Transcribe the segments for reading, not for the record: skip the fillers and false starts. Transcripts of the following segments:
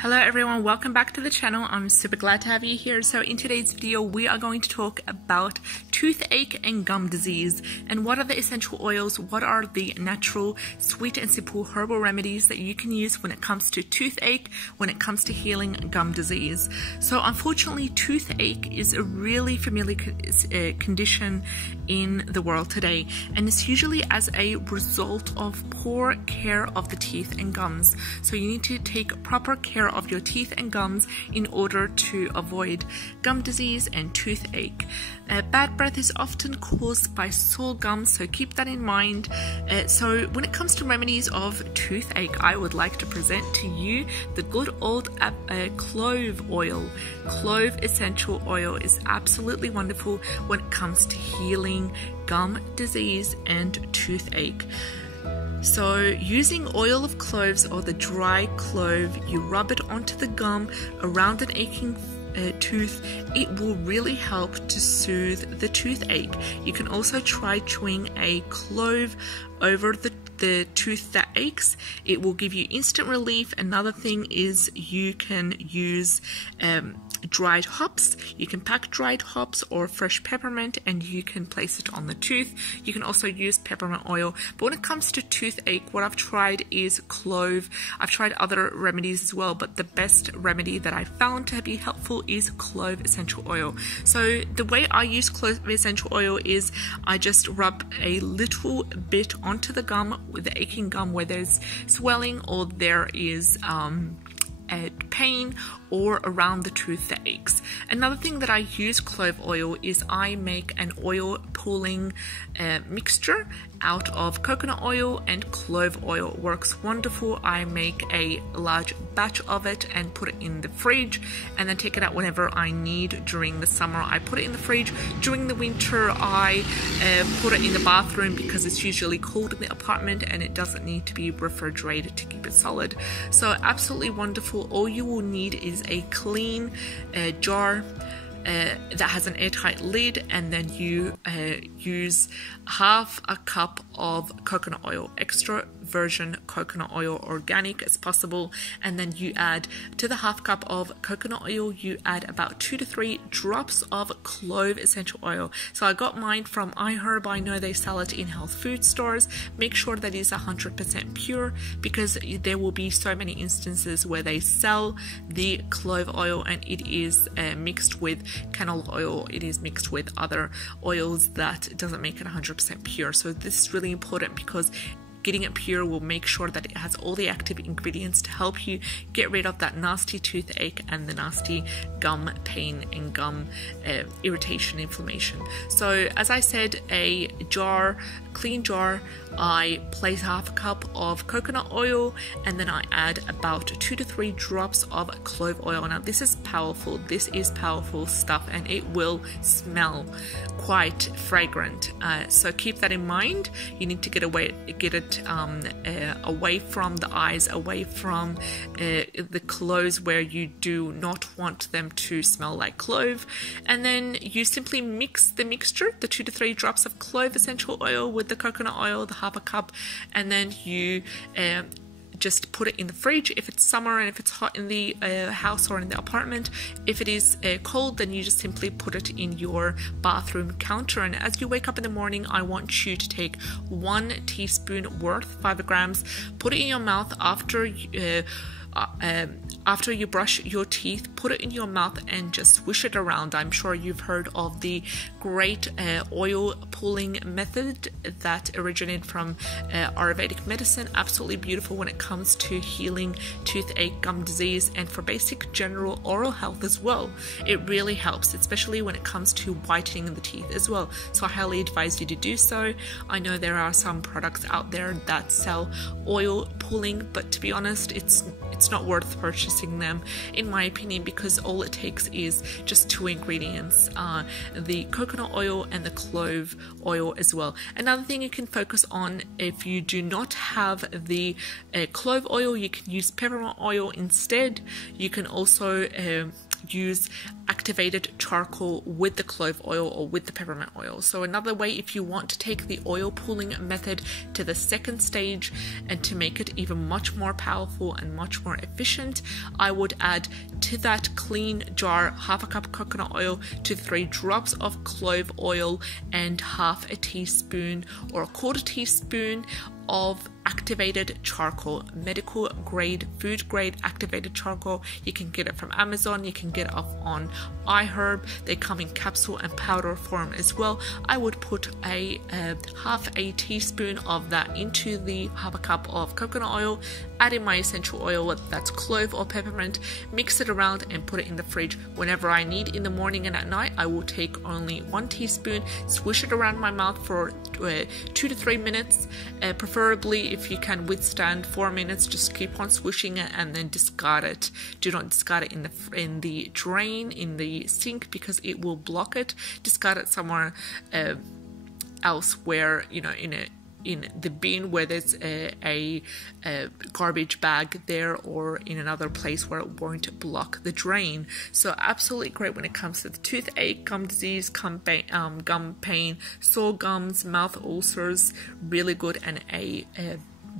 Hello everyone, welcome back to the channel. I'm super glad to have you here. So in today's video we are going to talk about toothache and gum disease and what are the essential oils, what are the natural sweet and simple herbal remedies that you can use when it comes to toothache, when it comes to healing gum disease. So unfortunately toothache is a really familiar condition in the world today, and it's usually as a result of poor care of the teeth and gums. So you need to take proper care of your teeth and gums in order to avoid gum disease and toothache. Bad breath is often caused by sore gums, so keep that in mind. So when it comes to remedies of toothache, I would like to present to you the good old clove oil. Clove essential oil is absolutely wonderful when it comes to healing gum disease and toothache. So using oil of cloves or the dry clove, you rub it onto the gum around an aching tooth. It will really help to soothe the toothache. You can also try chewing a clove over the tooth that aches. It will give you instant relief. Another thing is you can use dried hops. You can pack dried hops or fresh peppermint and you can place it on the tooth. You can also use peppermint oil. But when it comes to toothache, what I've tried is clove. I've tried other remedies as well, but the best remedy that I found to be helpful is clove essential oil. So the way I use clove essential oil is I just rub a little bit onto the gum, with the aching gum where there's swelling or there is pain or around the tooth that aches. Another thing that I use clove oil is I make an oil pulling mixture out of coconut oil and clove oil. It works wonderful. I make a large batch of it and put it in the fridge and then take it out whenever I need. During the summer I put it in the fridge. During the winter I put it in the bathroom because it's usually cold in the apartment and it doesn't need to be refrigerated to keep it solid. So absolutely wonderful. All you will need is a clean jar that has an airtight lid, and then you use half a cup of coconut oil, extra virgin coconut oil, organic as possible, and then you add to the half cup of coconut oil, you add about 2 to 3 drops of clove essential oil. So I got mine from iHerb. I know they sell it in health food stores. Make sure that it's 100% pure, because there will be so many instances where they sell the clove oil and it is mixed with canola oil, it is mixed with other oils that doesn't make it 100% pure. So this is really important because getting it pure will make sure that it has all the active ingredients to help you get rid of that nasty toothache and the nasty gum pain and gum irritation, inflammation. So as I said, a jar, clean jar, I place half a cup of coconut oil and then I add about 2 to 3 drops of clove oil. Now this is powerful. This is powerful stuff and it will smell quite fragrant. So keep that in mind. You need to get it away from the eyes, away from the clothes where you do not want them to smell like clove. And then you simply mix the mixture, the 2 to 3 drops of clove essential oil with the coconut oil, the half a cup, and then you just put it in the fridge if it's summer and if it's hot in the house or in the apartment. If it is cold, then you just simply put it in your bathroom counter, and as you wake up in the morning, I want you to take 1 teaspoon worth, 5 grams, put it in your mouth after you brush your teeth. Put it in your mouth and just swish it around. I'm sure you've heard of the great oil pulling method that originated from Ayurvedic medicine. Absolutely beautiful when it comes to healing toothache, gum disease, and for basic general oral health as well. It really helps, especially when it comes to whitening the teeth as well. So I highly advise you to do so. I know there are some products out there that sell oil pulling, but to be honest, it's not worth purchasing them in my opinion, because all it takes is just 2 ingredients, the coconut oil and the clove oil as well. Another thing you can focus on, if you do not have the clove oil, you can use peppermint oil instead. You can also use activated charcoal with the clove oil or with the peppermint oil. So another way, if you want to take the oil pulling method to the second stage and to make it even much more powerful and much more efficient, I would add to that clean jar 1/2 cup coconut oil to 3 drops of clove oil and 1/2 teaspoon or 1/4 teaspoon of activated charcoal, medical grade, food grade activated charcoal. You can get it from Amazon, you can get it off on iHerb. They come in capsule and powder form as well. I would put a 1/2 teaspoon of that into the 1/2 cup of coconut oil, add in my essential oil, whether that's clove or peppermint, mix it around and put it in the fridge. Whenever I need in the morning and at night, I will take only 1 teaspoon, swish it around my mouth for 2 to 3 minutes, preferably if you can withstand 4 minutes, just keep on swishing it and then discard it. Do not discard it in the drain, in the sink, because it will block it. Discard it somewhere else, where, you know, in the bin where there's a garbage bag there, or in another place where it won't block the drain. So absolutely great when it comes to the toothache, gum disease, gum pain, sore gums, mouth ulcers. Really good, and a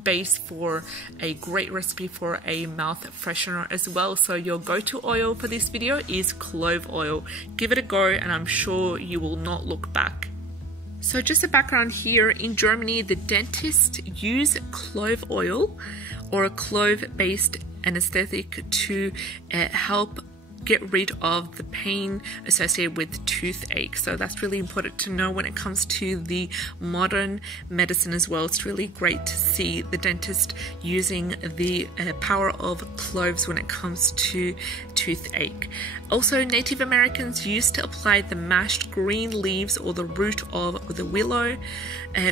base for a great recipe for a mouth freshener as well. So your go-to oil for this video is clove oil. Give it a go and I'm sure you will not look back. So just a background here, in Germany the dentists use clove oil or a clove-based anesthetic to help get rid of the pain associated with toothache. So that's really important to know when it comes to the modern medicine as well. It's really great to see the dentist using the power of cloves when it comes to toothache. Also, Native Americans used to apply the mashed green leaves or the root of the willow,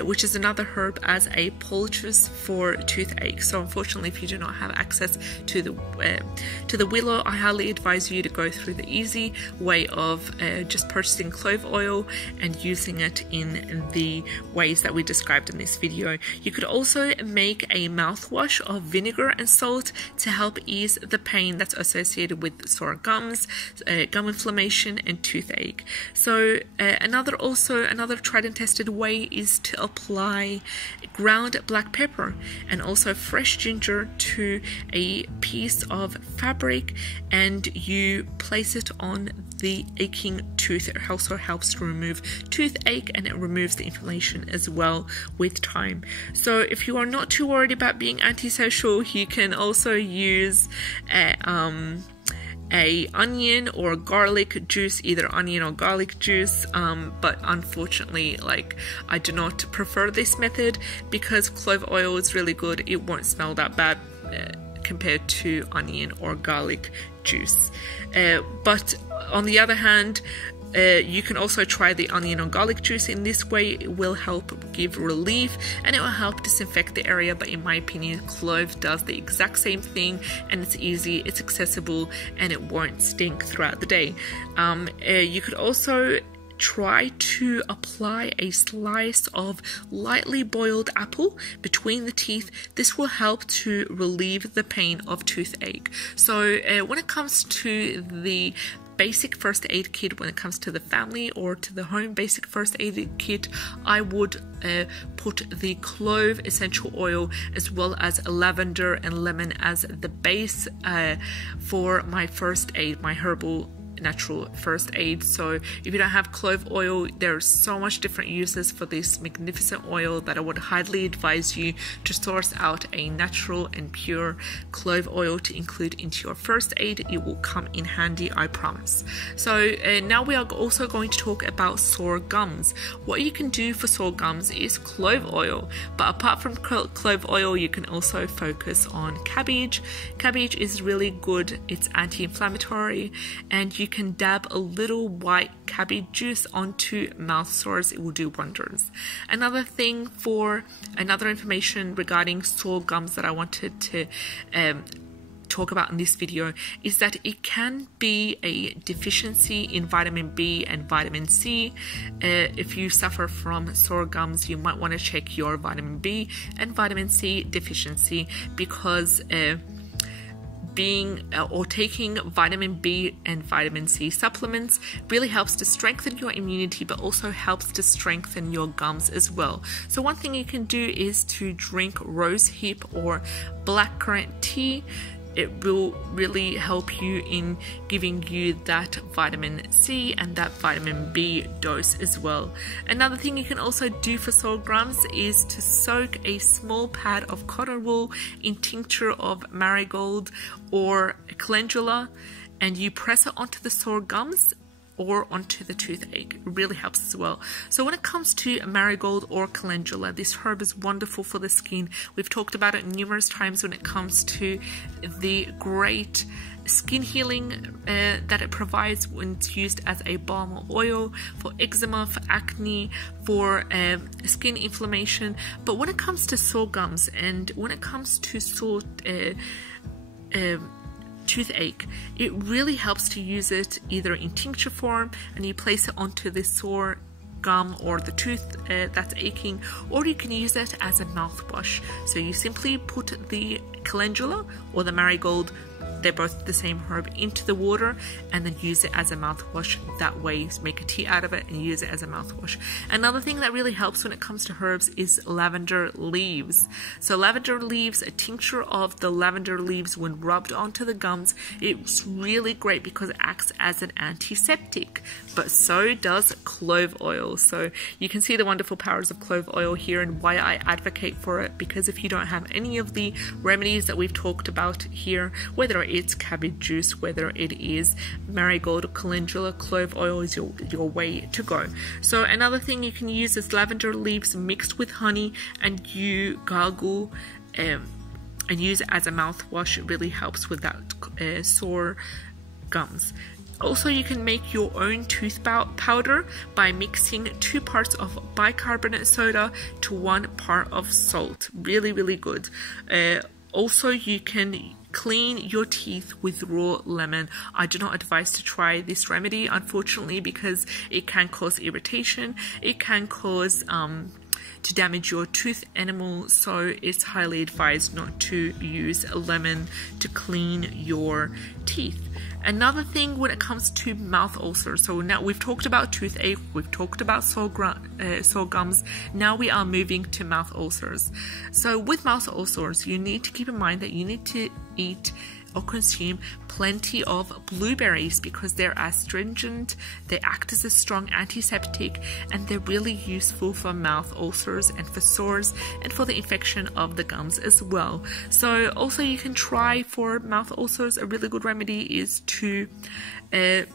which is another herb, as a poultice for toothache. So unfortunately, if you do not have access to the willow, I highly advise you to go through the easy way of just purchasing clove oil and using it in the ways that we described in this video. You could also make a mouthwash of vinegar and salt to help ease the pain that's associated with sore gums, gum inflammation and toothache. So another tried and tested way is to apply ground black pepper and also fresh ginger to a piece of fabric, and you place it on the aching tooth. It also helps to remove toothache and it removes the inflammation as well with time. So if you are not too worried about being antisocial, you can also use a onion or garlic juice, either onion or garlic juice, but unfortunately, like, I do not prefer this method because clove oil is really good. It won't smell that bad compared to onion or garlic juice. But on the other hand, you can also try the onion or garlic juice. In this way, it will help give relief and it will help disinfect the area, but in my opinion, clove does the exact same thing, and it's easy, it's accessible, and it won't stink throughout the day. You could also try to apply a slice of lightly boiled apple between the teeth. This will help to relieve the pain of toothache. So when it comes to the basic first aid kit, when it comes to the family or to the home basic first aid kit, I would put the clove essential oil as well as lavender and lemon as the base for my first aid, my herbal natural first aid. So if you don't have clove oil, there's so much different uses for this magnificent oil that I would highly advise you to source out a natural and pure clove oil to include into your first aid. It will come in handy, I promise. So now we are also going to talk about sore gums. What you can do for sore gums is clove oil, but apart from clove oil, you can also focus on cabbage. Cabbage is really good, it's anti-inflammatory, and you can dab a little white cabbage juice onto mouth sores. It will do wonders. Another information regarding sore gums that I wanted to talk about in this video is that it can be a deficiency in vitamin B and vitamin C. If you suffer from sore gums, you might want to check your vitamin B and vitamin C deficiency, because or taking vitamin B and vitamin C supplements really helps to strengthen your immunity, but also helps to strengthen your gums as well. So one thing you can do is to drink rosehip or blackcurrant tea. It will really help you in giving you that vitamin C and that vitamin B dose as well. Another thing you can also do for sore gums is to soak a small pad of cotton wool in tincture of marigold or calendula, and you press it onto the sore gums or onto the toothache. It really helps as well. So when it comes to marigold or calendula, this herb is wonderful for the skin. We've talked about it numerous times when it comes to the great skin healing that it provides when it's used as a balm oil for eczema, for acne, for skin inflammation. But when it comes to sore gums and when it comes to sore toothache, it really helps to use it either in tincture form and you place it onto the sore gum or the tooth that's aching, or you can use it as a mouthwash. So you simply put the calendula or the marigold, they're both the same herb, into the water and then use it as a mouthwash. That way, make a tea out of it and use it as a mouthwash. Another thing that really helps when it comes to herbs is lavender leaves. So lavender leaves, a tincture of the lavender leaves when rubbed onto the gums, it's really great because it acts as an antiseptic, but so does clove oil. So you can see the wonderful powers of clove oil here and why I advocate for it, because if you don't have any of the remedies that we've talked about here, whether it's cabbage juice, whether it is marigold or calendula, clove oil is your way to go. So another thing you can use is lavender leaves mixed with honey, and you gargle and use it as a mouthwash. It really helps with that sore gums. Also, you can make your own tooth powder by mixing 2 parts of bicarbonate soda to 1 part of salt. Really, really good. Also, you can clean your teeth with raw lemon. I do not advise to try this remedy, unfortunately, because it can cause irritation. It can cause to damage your tooth enamel, so it's highly advised not to use a lemon to clean your teeth. Another thing when it comes to mouth ulcers, so now we've talked about toothache, we've talked about sore gums, now we are moving to mouth ulcers. So with mouth ulcers, you need to keep in mind that you need to eat or consume plenty of blueberries because they're astringent, they act as a strong antiseptic, and they're really useful for mouth ulcers and for sores and for the infection of the gums as well. So also you can try for mouth ulcers, a really good remedy is to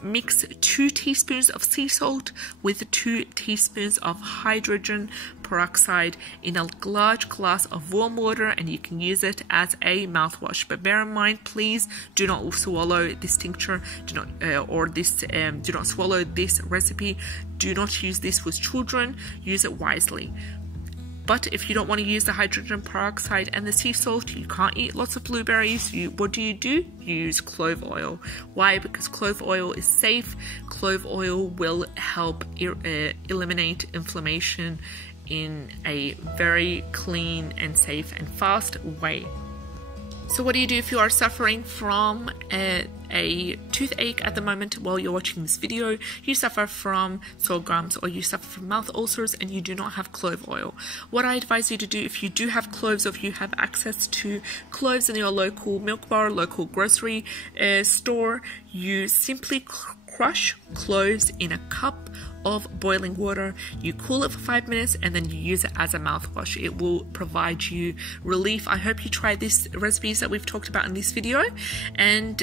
mix 2 teaspoons of sea salt with 2 teaspoons of hydrogen peroxide in a large glass of warm water, and you can use it as a mouthwash. But bear in mind, please do not swallow this tincture, do not swallow this recipe. Do not use this with children, use it wisely. But if you don't want to use the hydrogen peroxide and the sea salt, you can't eat lots of blueberries, what do? You use clove oil. Why? Because clove oil is safe. Clove oil will help eliminate inflammation in a very clean and safe and fast way. So what do you do if you are suffering from a toothache at the moment while you're watching this video? You suffer from sore gums or you suffer from mouth ulcers and you do not have clove oil. What I advise you to do, if you do have cloves or if you have access to cloves in your local milk bar, local grocery store, you simply crush cloves in a cup of boiling water, you cool it for 5 minutes, and then you use it as a mouthwash. It will provide you relief. I hope you try these recipes that we've talked about in this video, and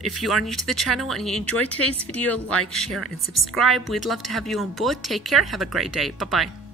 if you are new to the channel and you enjoyed today's video, like, share and subscribe. We'd love to have you on board. Take care, have a great day. Bye bye.